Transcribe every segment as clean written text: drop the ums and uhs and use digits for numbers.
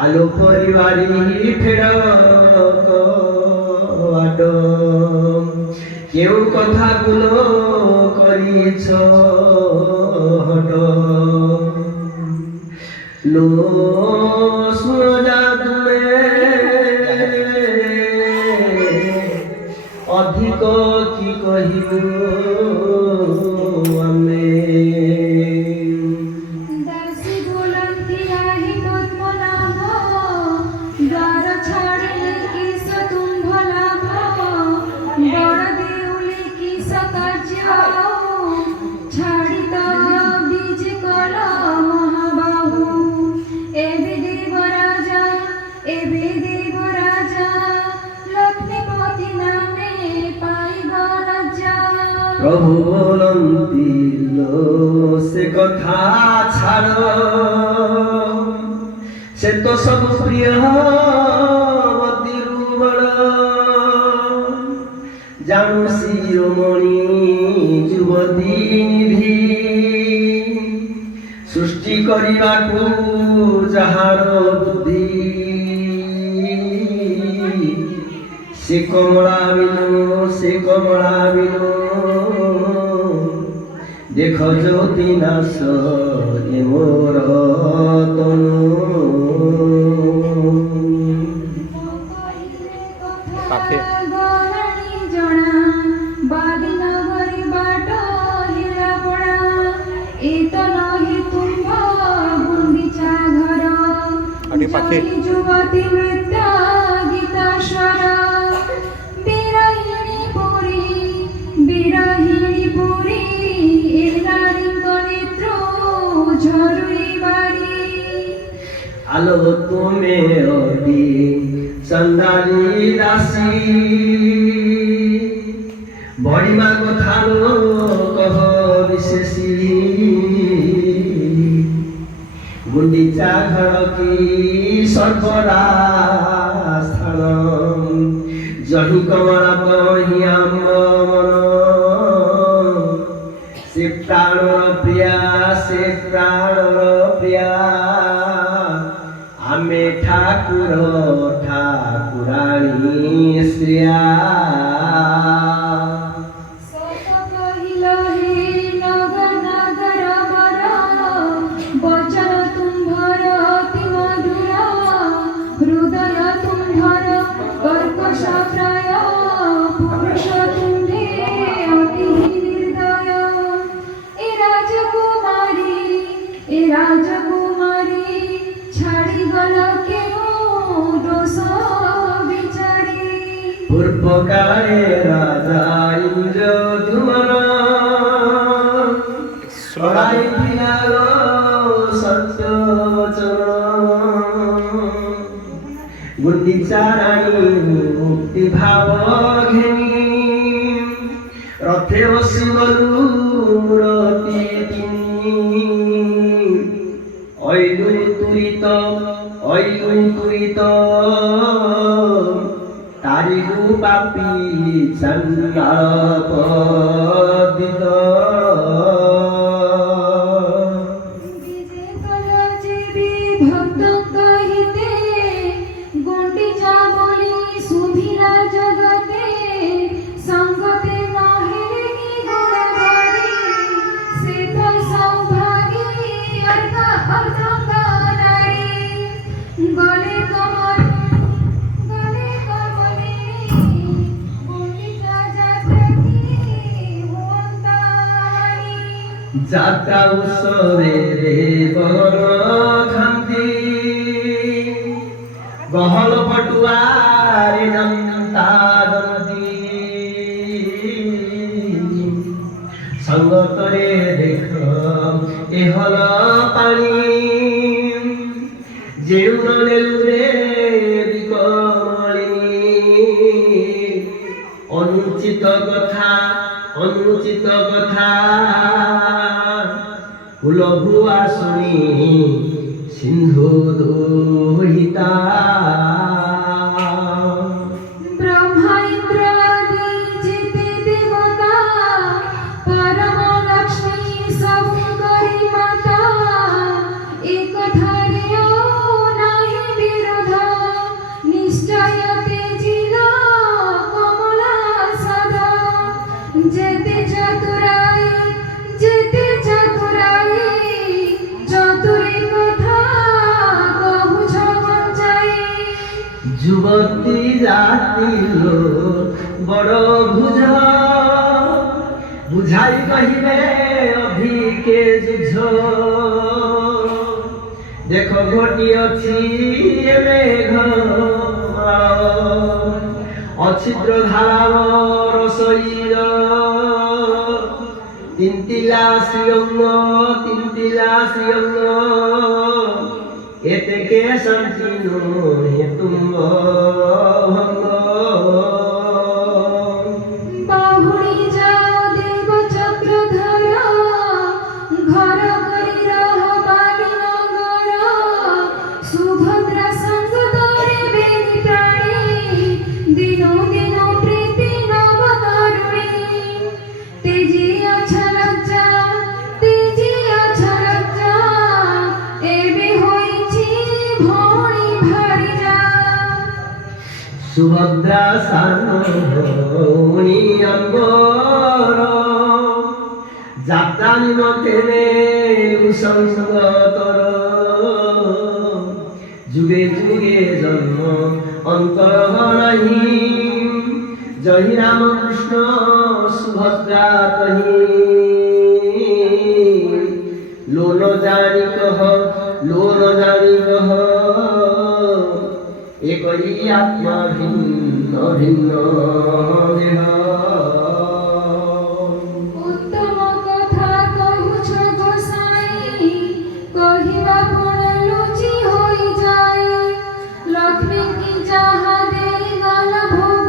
आलो परिवारी फेड़ क्यों कथा गुण करिछ हट लो सुन जा तुमे अधिक कि कहिबो प्रभु बोलती लो से कथा छाड़ से तो सब प्रिय जानू शिरोमणि युवती निधि सृष्टि करने जार बुद्धि से कमला बिनु देख ज्योति नाश ये मोर तनु युवती नृत्य गीता स्वर বিরহিণী পুরী এর নারীঙ্গ নেত্র ঝরুই বাড়ি আলো তুমি অতি চন্দালি রাশি বড়িমা কথা কহ বিশেষী গুন্ডিচা ঘর কি সর্বদা স্থান जही कमला तही आम से प्राण प्रिया आमे ठाकुर ठाकुराणी श्रिया রাজকুমারী ছাড়ি গল কেউ দোষ বিচারি পূর্বকালে রাজা ইন্দ্র ধুমন ছড়াইছিল সত্য বচন গুন্ডিচা রানী মুক্তি ভাব ঘেনি রথে বসি গলু মূরতি ঐলুতুরিত তারিগু পাপি চন্ডাল পদিত ভক্ত কহিতে গুন্ডিচা বলি সুধিলা জগতে সঙ্গতে নহেলে কি গুণবাড়ি সে তো সৌভাগী গলে কমলে গুন্ডিচা যাত্রা কি হুঁতানি যাত্রা উৎসবে রে বল খান্তি গহল পটুয়ারে জনতা জনতি সঙ্গতরে দেখ এ হল পানি যেড়ু নেলুরে বিকলিনী অনুচিত কথা কুলভুয়া শুনি সিন্ধু দুহিতা ব্রহ্মা ইন্দ্র আদি যেতে দেবতা পরম লক্ষ্মী ସବୁ କରି মাতা এ কথারে নাহি বিরোধ নিশ্চয় তেজিল কমলা সদা যেতে চতুরাই চতুরি কথা কহুছ বঞ্চাই যুবতী জাতি বড় বুঝাই কহিবে অধিকে যুঝ দেখ ঘটিଅছি এ মেঘ অছিদ্র ধারার রসইর তিনতিলা শ্রিয়ঙ্গ এতেকে শান্তিনো হেতুম্ব বাহুড়ি যাও দেব চক্রধর ঘর করি রহ বালি নগর সুভদ্রা সঙ্গ ধরে বেনি প্রাণী দিন দিন প্রীতি নব তরুণী তেজি আছা লজ্জা এবে হইছি ভৌণী ভারি যা সুভদ্রা সানুনি অঙ্গর যাত্রা নিমতে সংসদতর যুগে জন্ম অন্তর নাহি জয় রামকৃষ্ণ সুভদ্রা কহি লোন জানি কহ একই আত্মা ভিন্ন দেহ উত্তম কথা কহুছ গোসাই কহিবা পর লুচি হই যায় লক্ষ্মী কি যাহা দেই গল ভোগ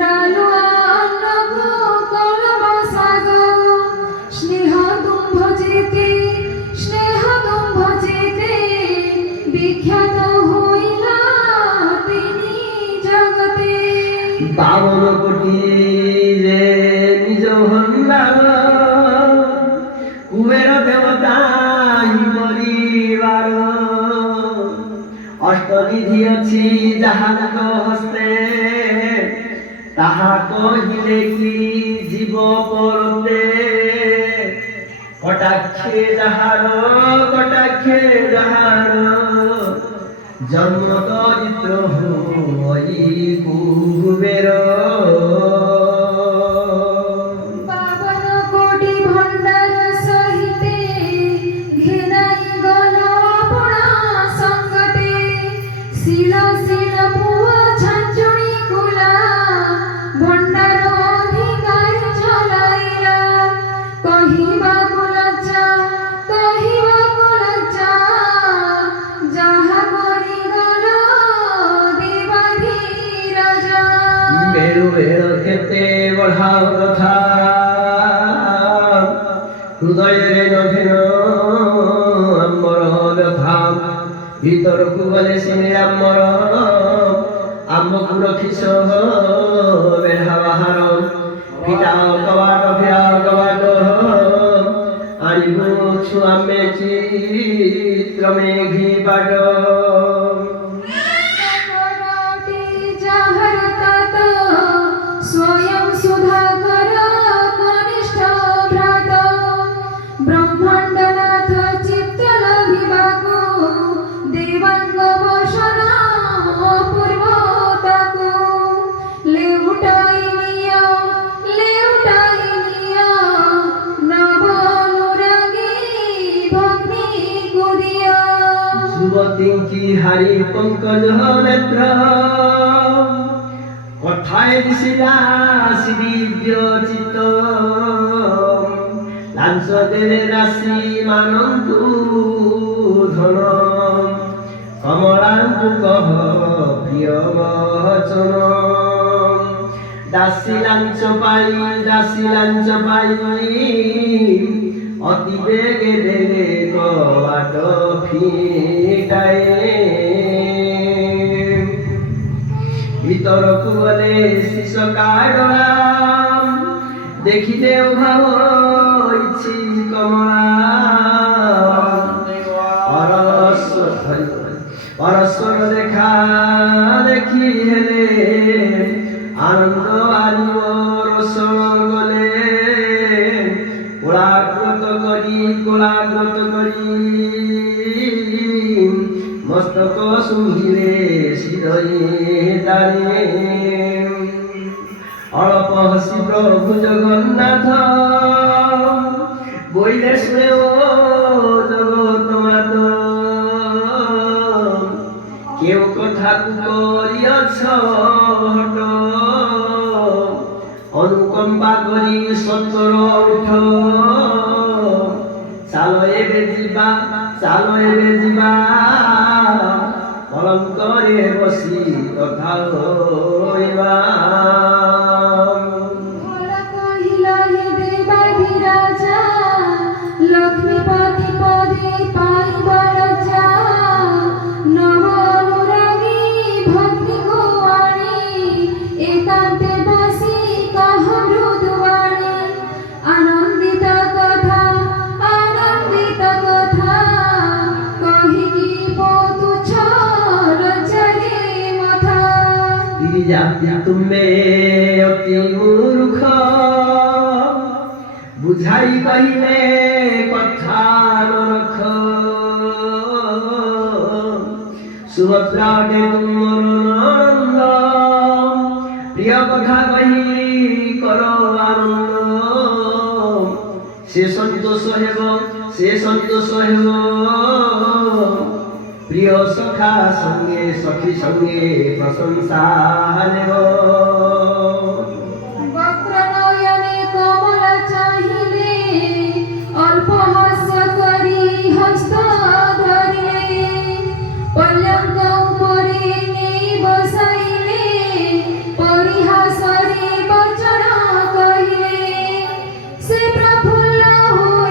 ডালুয়া অন্ন কলম সাগ স্নেহ দুম্ভ যেতে বিখ্যাত হইলা তিনি জগতে বাবন কোটি রে নিজ ভণ্ডার কুবের দেবতা পরিবার অষ্টনিধি ଅଛି যাহাଙ୍କ হস্তে তাহা কহিলে কি জীব পরতে কটাক্ষে যাহার জন্ম দরিদ্র হই কুবের পাবন কোটি ভণ্ডার সহিতে ঘেনাই গল আপনা সঙ্গতে শিল পুয়া ছাঞ্চুনি কুলা ভণ্ডার অধিকার চলাইলা কহিবা কুলজ্জা যাহা করি গল দেবাধি রাজা বেড়ু কেতে বঢ়াও কথা হৃদୟରେ নঘেন ଆମର ବ୍ୟଥା ଭିତରକୁ ଗଲେ ସିନେ ଆମର ଆମକୁ ରଖିଛ ବେଢା ବାହାର ଫିଟାଅ କବାଟ ଆଣିବୁଛୁ ଆମେ ଚିତ୍ର ମେଘି ପାଟ করটি যাহার তাত স্বয়ং সুধাকর কনিষ্ঠ ভ্রাত ব্রহ্মাণ্ডনাথ চিত্ত লাভিবাকু দেবাঙ্গ বসন অপূর্ব তাকু লেউটাই নিয়া নব অনুরাগী ভগ্নি গুদিয়া যুবতী হারি পঙ্কজ নেত্র কথায় দিছিলা দিব্য চিত্ত লাঞ্চ দেনে রাশি মানন্তু ধন কমলাঙ্কু কহ প্রিয় বচন দাসী লাঞ্চ পাই অতি বেগে দেলে কবাট ফিটায়ে ভিতরকু গলে শিশ কাড়া দেখিতে ভাব ইচ্ছি কমলা পরস্পর দেখা দেখি হেলে আনন্দ আলিব রসন গলে কোলাগ্রত করি মস্তক শুঙ্গিলে শিরয়ে দাঁড়িয়ে অল্প হসি প্রভু জগন্নাথ বইলে শুনে ও জগন্নাথ কেউ কথা করিয়াছ হট অনুকম্পা করি সত্তর উঠ চালো এবে ଯିବା ପଲଙ୍କରେ ବସି କଥା ହୋଇବା লক্ষ্মীপতি পদে পাইব রাজা নব অনুরাগী ভক্তি গোয়াণী একান্তে বসি কহ মৃদুবাণী আনন্দিত কথা কহিকি তুচ্ছ লজ্জারে মথা জাতি তুমে অতি মূর্খ বুঝাই কহিলে কথা নরখ সুভদ্রা অটে তুমর নন্দ প্রিয় কথা কহি কর আনন্দ সে সন্তোষ হেব প্রিয় সখা সঙ্গে সখী সঙ্গে প্রশংসা নেব বক্রনয়নে কমল চাহিলে অল্প হাস্য করি হস্ত ধরিলে পল্লঙ্ক উপরে নেই বসাইলে পরিহাসরে বচন কহিলে সে প্রফুল্ল হই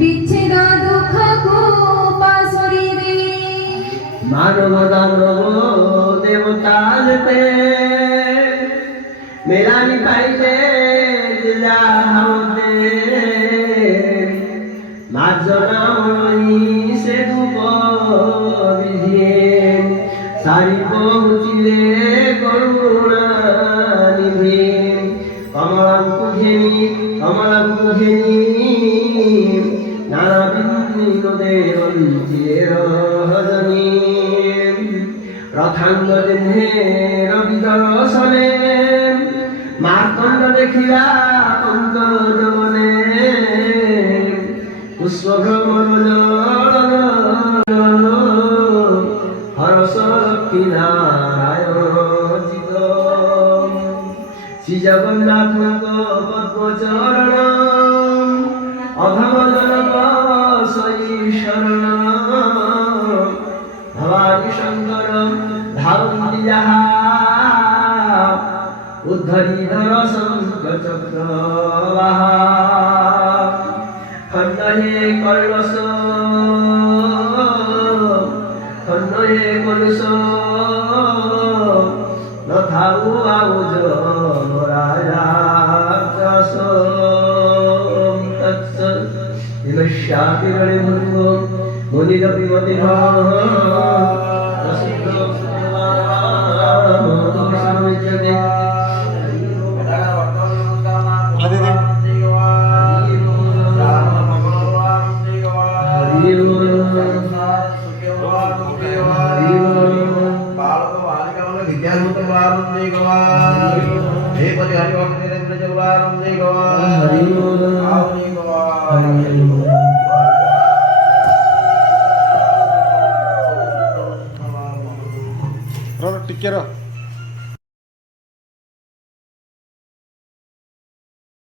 বিচ্ছেদ দুঃখকু পাশরিবে মানব দানব দেবতা যেতে মেলানি পাইলে যাহাতে মার্জনা মনি সে ধূপ বিধিয়ে সারি পৌঁছিলে করুণা নিভে কমলাঙ্কু ঘেনি নানা বিন্দুদে রজনী রথাঙ্গ দেহে রবি দর্শনে মার্কণ্ড দেখিলা অন্ত জগনে পুষ্পভ্রমণ হরস লক্ষ্মী নারায়ণ চিত শ্রী জগন্নাথ পদ্মচরণ অধমজনক সই শরণ ভবানী শঙ্কর ধারন্তি যাহা উদ্ধরি ধর শঙ্খ চক্রবাহা খণ্ড হে কলস নথাউ আউজ রাজাস শাকিরণে ভূঙ্গ মুনিরপি মতি ଟିକେ ରହ